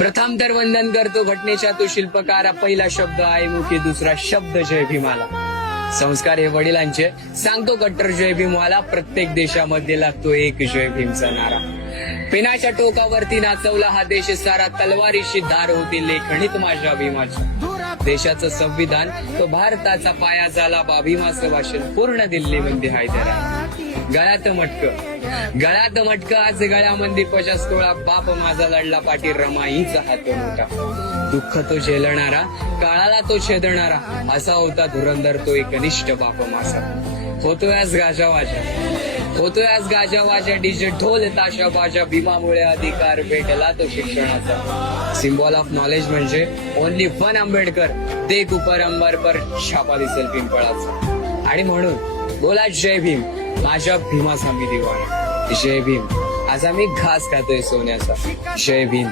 प्रथम तर वंदन करतो घटनेच्या तो शिल्पकारा, पहिला शब्द आहे मुखी, दुसरा शब्द जय भीमाला. संस्कार हे वडिलांचे, सांगतो कट्टर जय भीमवाला, प्रत्येक देशामध्ये लागतो एक जय भीमचा नारा. पेनाच्या टोकावरती नाचवला हा देश सारा, तलवारीशी धार होती लेखणीत माझ्या भीमाची. देशाचं संविधान तो भारताचा पाया झाला, भीमाचं भाषण पूर्ण दिल्लीमध्ये हैदरा. गळ्यात मटक आज गळ्यामध्ये 50 तोळा, बाप माझा लढला पाठी, रमाईचा हात मोठा. दुःख तो झेलणारा, काळाला तो छेदणारा, असा होता धुरंधर तो एकनिष्ठ बाप माझा. होतोय आज गाजावाजा, डीजे ढोल ताशा बाजा, भीमामुळे अधिकार भेटला तो शिक्षणाचा. सिम्बॉल ऑफ नॉलेज म्हणजे ओनली वन आंबेडकर, देख उपर अंबर पर, छापा दिसेल पिंपळाचा. आणि म्हणून बोला जय भीम, माझ्या भीमाचा मी दिवाना. जय भीम. आज आम्ही घास खातोय सोन्याचा. जय भीम.